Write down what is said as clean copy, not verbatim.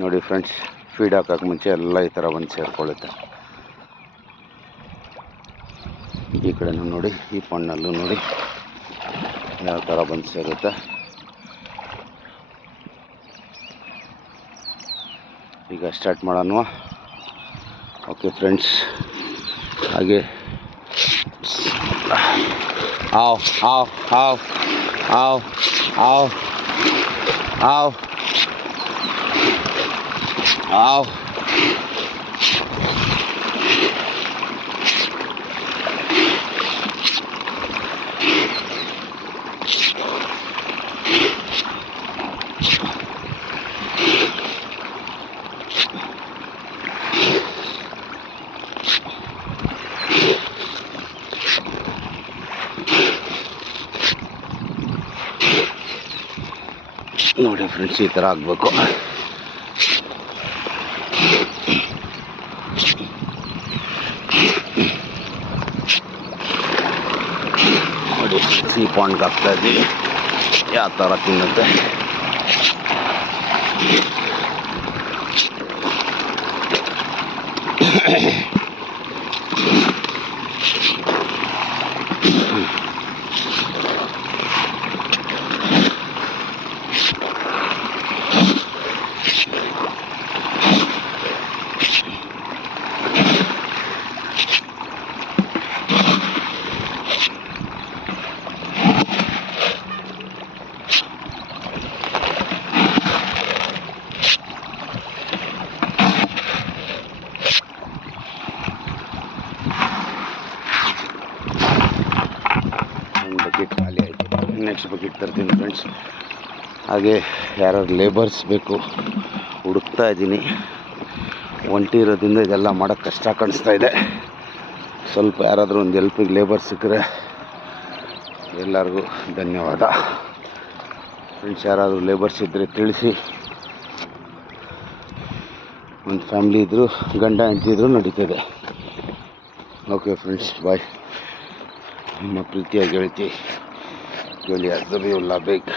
ನೋಡಿ friends, feed ಹಾಕೋಕ್ಕೆ ಮುಂಚೆ ಎಲ್ಲ ಈ ಥರ ಬಂದು ಸೇರಿಕೊಳ್ಳುತ್ತೆ. ಈ ಕಡೆನೂ ನೋಡಿ, ಈ ಪಣ್ಣಲ್ಲೂ ನೋಡಿ ಯಾವ ಥರ ಬಂದು ಸೇರುತ್ತೆ. ಈಗ ಸ್ಟಾರ್ಟ್ ಮಾಡೋಣ. ಓಕೆ ಫ್ರೆಂಡ್ಸ್, ಹಾಗೆ ಆವ್ ಆವ್ ಆವ್ ಆವ್ ಆವ್ ಆವ್ ಆವ್ ನೋಡಿ ಫ್ರೆಂಡ್ಸ್, ಈ ಥರ ಆಗಬೇಕು. ನೋಡಿ ಫ್ರೆಂಡ್ಸ್, ಈ ಪಾಂಡ್ಗೆ ಹಾಕ್ತಾ ಇದ್ದೀವಿ, ಯಾವ ಥರ ತಿನ್ನುತ್ತೆ. ಬಕೆಟ್ ಖಾಲಿ ಆಯಿತು, ನೆಕ್ಸ್ಟ್ ಬಕೆಟ್ ತರ್ತೀನಿ ಫ್ರೆಂಡ್ಸ್. ಹಾಗೆ ಯಾರು ಲೇಬರ್ಸ್ ಬೇಕು ಹುಡುಕ್ತಾ ಇದ್ದೀನಿ. ಒಂಟಿ ಇರೋದ್ರಿಂದ ಇದೆಲ್ಲ ಮಾಡೋಕ್ಕೆ ಕಷ್ಟ ಕಾಣಿಸ್ತಾ ಇದೆ. ಸ್ವಲ್ಪ ಯಾರಾದರೂ ಒಂದು ಹೆಲ್ಪಿಗೆ ಲೇಬರ್ ಸಿಕ್ಕರೆ ಎಲ್ಲರಿಗೂ ಧನ್ಯವಾದ ಫ್ರೆಂಡ್ಸ್. ಯಾರಾದರೂ ಲೇಬರ್ಸ್ ಇದ್ದರೆ ತಿಳಿಸಿ. ಒಂದು ಫ್ಯಾಮ್ಲಿ ಇದ್ದರೂ, ಗಂಡ ಹೆಂಡತಿ ಇದ್ದರೂ ನಡೀತದೆ. ಓಕೆ ಫ್ರೆಂಡ್ಸ್, ಬಾಯ್. ನಿಮ್ಮ ಪ್ರೀತಿಯ ಗೆಳತಿ ಜೂಲಿಯಾ ಝಬಿಯುಲ್ಲಾ ಬೇಗ್.